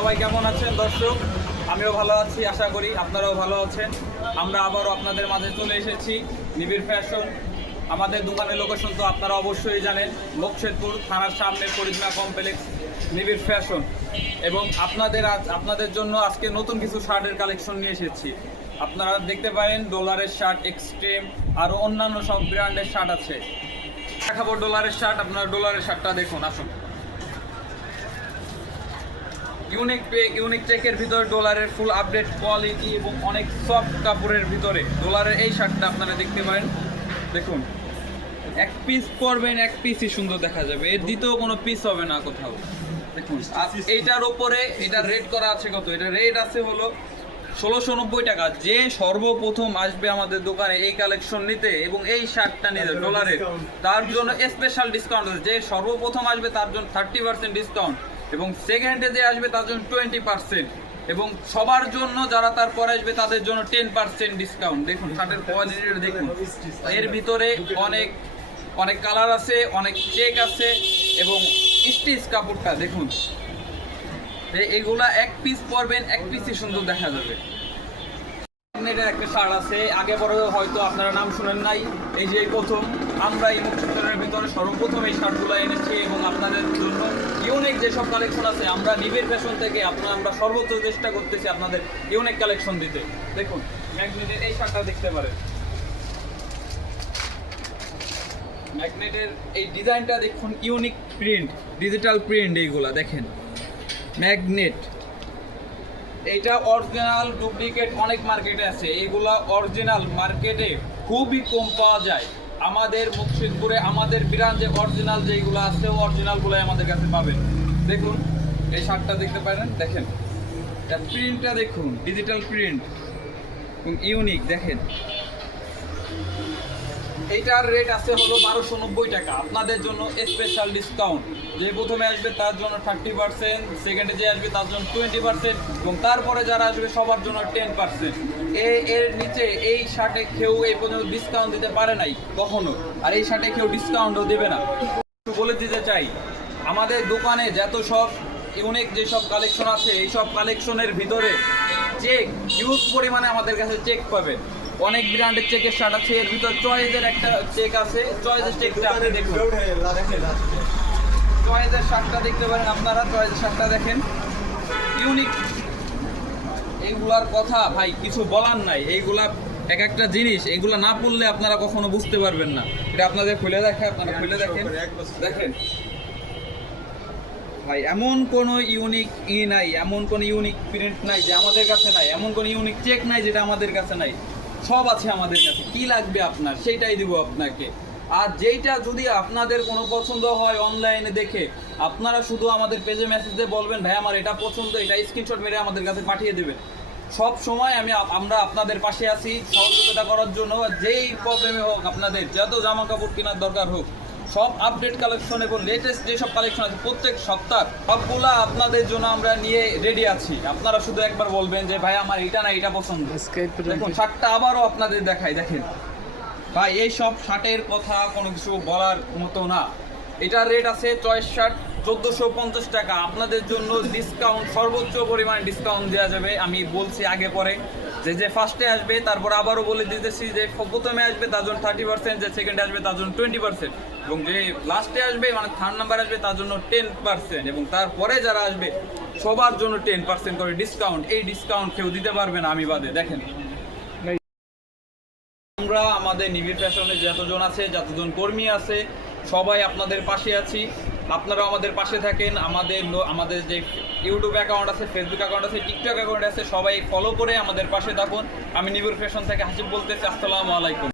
সবাই কেমন আছেন দর্শক? আমিও ভালো আছি, আশা করি আপনারাও ভালো আছেন। আমরা আবারও আপনাদের মাঝে চলে এসেছি নিবিড় ফ্যাশন। আমাদের দোকানের লোকেশন তো আপনারা অবশ্যই জানেন, মোকশেদপুর থানার সামনে করিজমা কমপ্লেক্স, নিবিড় ফ্যাশন। এবং আপনাদের জন্য আজকে নতুন কিছু শার্টের কালেকশন নিয়ে এসেছি। আপনারা দেখতে পারেন ডলারের শার্ট, এক্সট্রিম, আরও অন্যান্য সব ব্র্যান্ডের শার্ট আছে। দেখাবো ডলারের শার্ট। আপনারা ডলারের শার্টটা দেখুন, আসুন। ইউনিক টেকের ভিতরে ডলারের ফুল আপডেট কোয়ালিটি এবং অনেক সফট কাপড়ের ভিতরে ডলারের এই শার্টটা আপনারা দেখতে পারেন। দেখুন, এক পিস পরবেন, এক পিসই সুন্দর দেখা যাবে, এর দ্বিতীয় কোনো পিস হবে না কোথাও। দেখুন, আর এইটার ওপরে এটা রেট করা আছে কত? এটা রেট আছে হলো 1690 টাকা। যে সর্বপ্রথম আসবে আমাদের দোকানে এই কালেকশন নিতে এবং এই শার্টটা নিতে ডলারের, তার জন্য স্পেশাল ডিসকাউন্ট আছে। যে সর্বপ্রথম আসবে তার জন্য 30% ডিসকাউন্ট, এবং সেকেন্ডে যে আসবে তার জন্য 20%, এবং সবার জন্য যারা তারপরে আসবে তাদের জন্য 10% ডিসকাউন্ট। দেখুন শার্টের কোয়ালিটিটা দেখুন, এর ভিতরে অনেক অনেক কালার আছে, অনেক চেক আছে, এবং স্টিচ কাপড়টা দেখুন। এইগুলা এক পিস পরবেন, এক পিসই সুন্দর দেখা যাবে। একটা শার্ট আছে, আগে পরে হয়তো আপনারা নাম শুনেন নাই। এই যে প্রথম আমরা এই মুখের ভিতরে সর্বপ্রথম এই শার্টগুলো এনেছি, এবং আপনাদের জন্য ইউনিক যেসব কালেকশন আছে আমরা নিবিড় ফ্যাশন থেকে আমরা সর্বোচ্চ চেষ্টা করতেছি আপনাদের ইউনিক কালেকশন দিতে। দেখুন ম্যাগনেটের এই শার্টটা দেখতে পারেন, ম্যাগনেটের এই ডিজাইনটা দেখুন, ইউনিক প্রিন্ট, ডিজিটাল প্রিন্ট, এইগুলা দেখেন ম্যাগনেট। এইটা অরিজিনাল ডুপ্লিকেট অনেক মার্কেটে আছে, এইগুলা অরিজিনাল মার্কেটে খুবই কম পাওয়া যায়। আমাদের মুকশেদপুরে আমাদের ব্র্যান্ড যে অরিজিনাল যেগুলো আছে অরিজিনালগুলো আমাদের কাছে পাবেন। দেখুন এই শার্টটা দেখতে পারেন, দেখেন প্রিন্টটা দেখুন, ডিজিটাল প্রিন্ট এবং ইউনিক। দেখেন এইটার রেট আছে হলো 1290 টাকা। আপনাদের জন্য স্পেশাল ডিসকাউন্ট। যে প্রথমে আসবে তার জন্য 30%, সেকেন্ডে যে আসবে তার জন্য 20%, এবং তারপরে যারা আসবে সবার জন্য 10%। এর নিচে এই শার্টে কেউ এই পর্যন্ত ডিসকাউন্ট দিতে পারে নাই কখনো, আর এই শার্টে কেউ ডিসকাউন্টও দেবে না। বলে দিতে চাই, আমাদের দোকানে যত সব ইউনিক যেসব কালেকশন আছে এই সব কালেকশনের ভিতরে চেক হিউজ পরিমাণে আমাদের কাছে চেক পাবেন। অনেক ব্র্যান্ডের চেকের শার্ট আছে, এর ভিতর চয়েসের একটা চেক আছে। চয়েসের চেকটা আপনি দেখুন, চয়েসের শার্টটা দেখতে পারেন আপনারা, চয়েসের শার্টটা দেখেন ইউনিক। এইগুলার কথা ভাই কিছু বলার নাই, এইগুলা এক একটা জিনিস, এইগুলা না পড়লে আপনারা কখনো বুঝতে পারবেন না। এটা আপনাদের খুলে দেখে, আপনারা খুলে দেখেন, দেখেন ভাই এমন কোনো ইউনিক নাই, এমন কোনো ইউনিক প্রিন্ট নাই যে আমাদের কাছে নাই, এমন কোনো ইউনিক চেক নাই যেটা আমাদের কাছে নাই। সব আছে আমাদের কাছে, কি লাগবে আপনার সেইটাই দিব আপনাকে। আর যেইটা যদি আপনাদের কোনো পছন্দ হয় অনলাইনে দেখে, আপনারা শুধু আমাদের পেজে মেসেজ দিয়ে বলবেন ভাই আমার এটা পছন্দ, এটা স্ক্রিনশট মেরে আমাদের কাছে পাঠিয়ে দেবেন। সব সময় আমরা আপনাদের পাশে আছি সহযোগিতা করার জন্য। যেই প্রবলেমে হোক, আপনাদের যত জামা কাপড় কেনার দরকার হোক, সব আপডেট কালেকশন এবং লেটেস্ট যেসব কালেকশন আছে প্রত্যেক সপ্তাহ সবগুলা আপনাদের জন্য আমরা নিয়ে রেডি আছি। আপনারা শুধু একবার বলবেন যে ভাই আমার এটা না এটা পছন্দ। দেখুন শার্টটা আবারও আপনাদের দেখাই, দেখেন ভাই এই সব শার্টের কথা কোনো কিছু বলার মতো না। এটার রেট আছে চয়েস শার্ট 1450 টাকা। আপনাদের জন্য ডিসকাউন্ট, সর্বোচ্চ পরিমাণে ডিসকাউন্ট দেওয়া যাবে। আমি বলছি আগে পরে যে ফার্স্টে আসবে, তারপর আবারও বলে দিতেছি যে প্রথমে আসবে তার জন্য 30%, যে সেকেন্ডে আসবে তার জন্য 20%, এবং যে লাস্টে আসবে মানে থার্ড নাম্বার আসবে তার জন্য 10%, এবং তারপরে যারা আসবে সবার জন্য 10% করে ডিসকাউন্ট। এই ডিসকাউন্ট কেউ দিতে পারবে না আমি বাদে। দেখেন আমরা আমাদের নিবিড় ফ্যাশনে যতজন আছে, যতজন কর্মী আছে, সবাই আপনাদের পাশে আছি। আপনারাও আমাদের পাশে থাকেন। আমাদের যে ইউটিউব অ্যাকাউন্ট আছে, ফেসবুক অ্যাকাউন্ট আছে, টিকটক অ্যাকাউন্ট আছে, সবাই ফলো করে আমাদের পাশে থাকুন। আমি নিবিড় ফ্যাশন থেকে হাসিব বলতেছি। আসসালামু আলাইকুম।